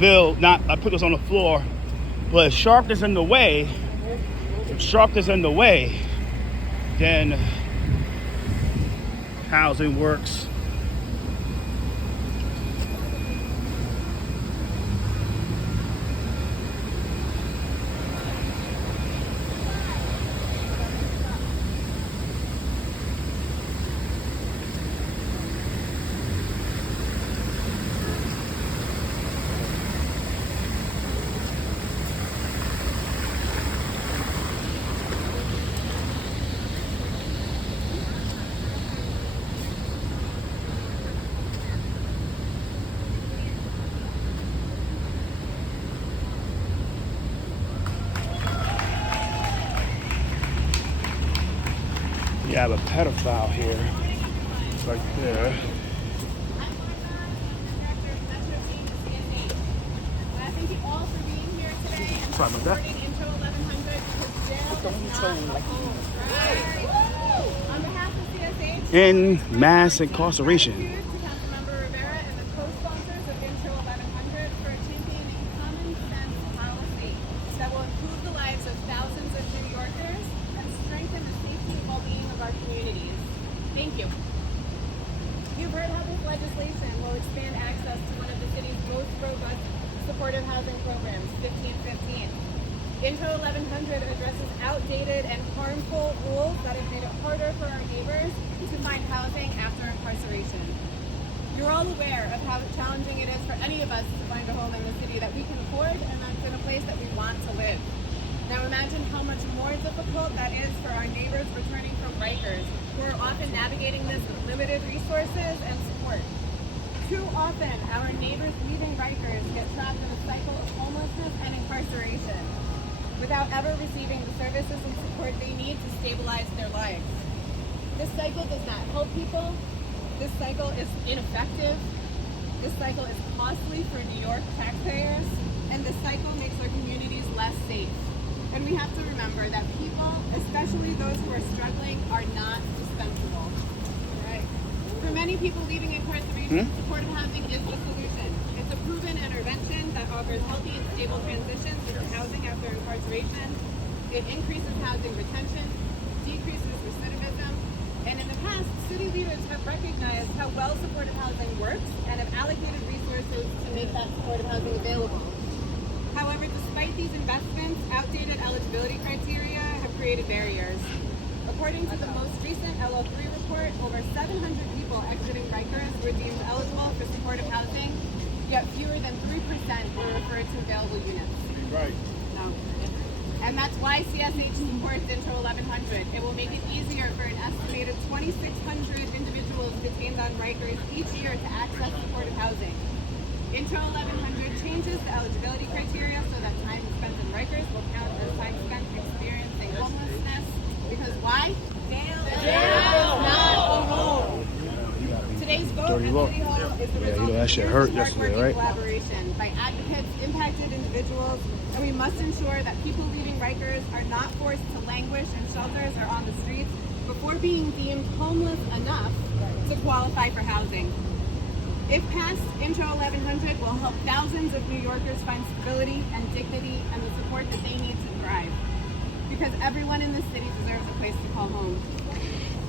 not I put this on the floor, but if sharpness in the way, then housing works. You have a pedophile here, right there. Thank you all for being here today and Sorry about that. supporting Intro 1100 because jail is not home. On behalf of CSH, In mass incarceration. to Councilmember Rivera and the co-sponsors of Intro 1100 for championing common sense policy that will improve the lives of thousands of New Yorkers and strengthen the safety and well-being of our communities. Thank you. You've heard how this legislation will expand access to one of the city's most robust supportive housing programs, 1515. Intro 1100 addresses outdated and harmful rules that have made it harder for our neighbors to find housing after incarceration. You're all aware of how challenging it is for any of us to find a home in the city that we can afford and that's in a place that we want to live. Now imagine how much more difficult that is for our neighbors returning from Rikers, who are often navigating this with limited resources and support. Too often, our neighbors leaving Rikers get trapped in a cycle of homelessness and incarceration without ever receiving the services and support they need to stabilize their lives. This cycle does not help people. This cycle is ineffective. This cycle is costly for New York taxpayers. And this cycle makes our communities less safe. And we have to remember that people, especially those who are struggling, are not dispensable. Right? For many people leaving incarceration, supportive housing is the solution. It's a proven intervention that offers healthy and stable transitions into housing after incarceration. It increases housing retention, decreases recidivism, and in the past, city leaders have recognized how well supportive housing works and have allocated resources to make that supportive housing available. However, despite these investments, outdated eligibility criteria have created barriers. According to the most recent LO3 report, over 700 people exiting Rikers were deemed eligible for supportive housing, yet fewer than 3% were referred to available units. Right. No. And that's why CSH supports Intro 1100. It will make it easier for an estimated 2,600 individuals detained on Rikers each year to access supportive housing. Intro 1100 changes the eligibility criteria so that time spent in Rikers will count as time spent experiencing homelessness. Because why? Jail is not a home. Today's vote at City Hall is the result that shit hurt of yesterday, hard-working right? collaboration by advocates, impacted individuals, and we must ensure that people leaving Rikers are not forced to languish in shelters or on the streets before being deemed homeless enough to qualify for housing. If passed, Intro 1100 will help thousands of New Yorkers find stability and dignity and the support that they need to thrive. Because everyone in this city deserves a place to call home.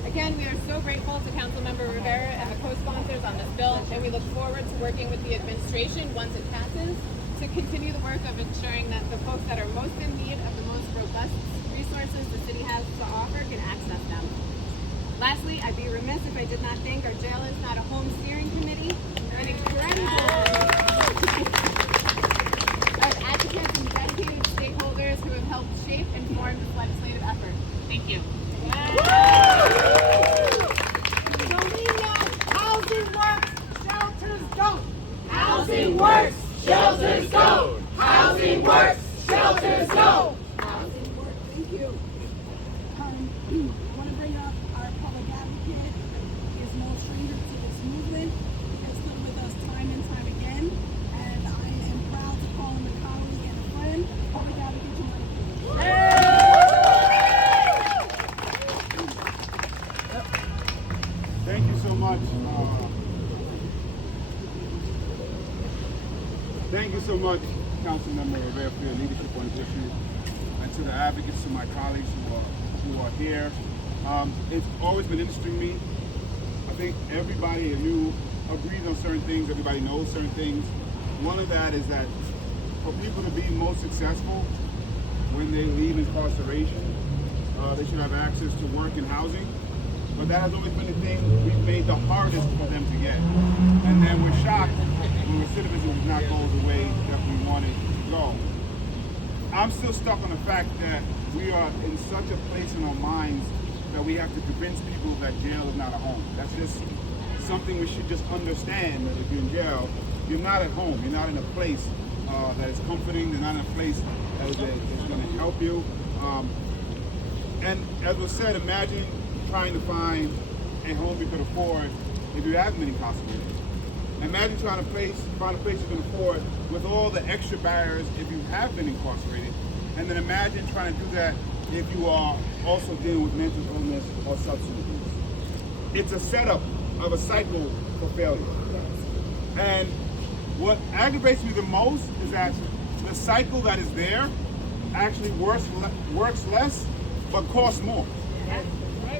Again, we are so grateful to Councilmember Rivera and the co-sponsors on this bill, and we look forward to working with the administration once it passes to continue the work of ensuring that the folks that are most in need of the most robust resources the city has to offer can access them. Lastly, I'd be remiss if I did not thank our Jail Is Not a Home Steering Committee, an incredible of advocates and dedicated stakeholders who have helped shape and form this legislative effort. Thank you. So we know housing works, shelters don't. Housing works, shelters don't. Housing works, shelters don't. Housing works. Thank you. I want to bring up our public advocate. Is no stranger to this movement. Has stood with us time and time again, and I am proud to call him a colleague and a friend. Public advocate Jamani. Thank you so much. Thank you so much, Councilmember Rivera, for your leadership on this issue, and to the advocates, to my colleagues who are here. It's always been interesting to me. I think everybody agrees on certain things. Everybody knows certain things. One of that is that for people to be most successful when they leave incarceration, they should have access to work and housing. But that has always been the thing we've made the hardest for them to get. And then we're shocked when recidivism does not go the way that we want it to go. I'm still stuck on the fact that we are in such a place in our minds that we have to convince people that jail is not a home. That's just something we should just understand, that if you're in jail, you're not at home. You're not in a place that is comforting. You're not in a place that is going to help you. And as was said, imagine trying to find a home you could afford if you haven't been incarcerated. Imagine trying to find a place you can afford with all the extra barriers if you have been incarcerated. And then imagine trying to do that if you are also dealing with mental illness or substance abuse. It's a setup of a cycle for failure. And what aggravates me the most is that the cycle that is there actually works less, but costs more.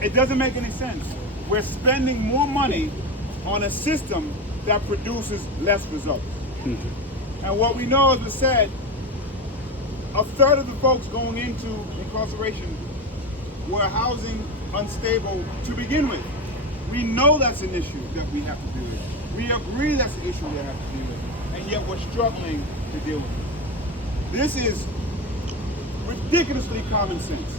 It doesn't make any sense. We're spending more money on a system that produces less results. And what we know, as I said, a third of the folks going into incarceration were housing unstable to begin with. We know that's an issue that we have to deal with. We agree that's an issue we have to deal with, and yet we're struggling to deal with it. This is ridiculously common sense.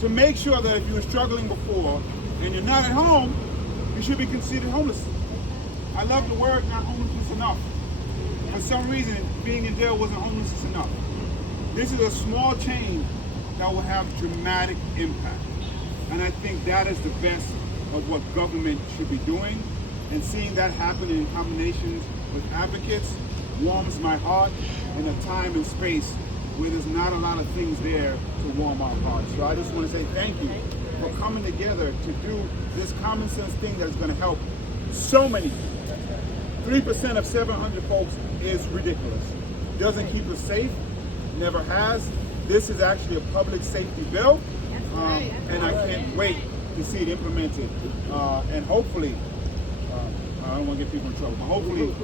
To make sure that if you were struggling before and you're not at home, you should be considered homeless. I love the word not homelessness enough. For some reason, being in jail wasn't homelessness enough. This is a small change that will have dramatic impact. And I think that is the best of what government should be doing. And seeing that happen in combinations with advocates warms my heart in a time and space where there's not a lot of things there to warm our hearts. So I just want to say thank you for coming together to do this common sense thing that's going to help so many people. 3% of 700 folks is ridiculous. Doesn't keep us safe, never has. This is actually a public safety bill, and I can't wait to see it implemented. And hopefully, I don't want to get people in trouble, but hopefully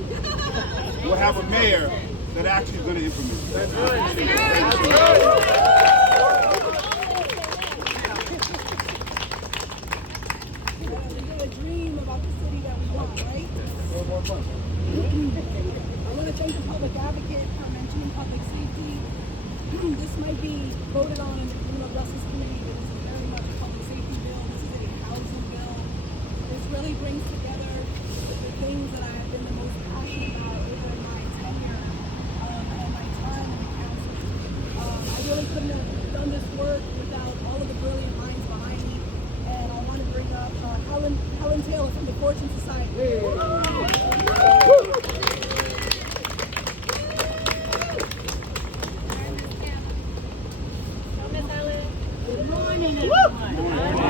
we'll have a mayor that actually is going to implement it. That's right. We dream about the city that we want, right? I want to thank the public advocate for mentioning public safety. This might be voted on in the criminal justice committee, but this is very much a public safety bill. This is a housing bill. This really brings together the things that I have been the most passionate about over my tenure and my time in the council. I really couldn't have done this work without all of the brilliant minds behind me. And I want to bring up Helen Taylor from the Fortune Society. Good morning, everyone.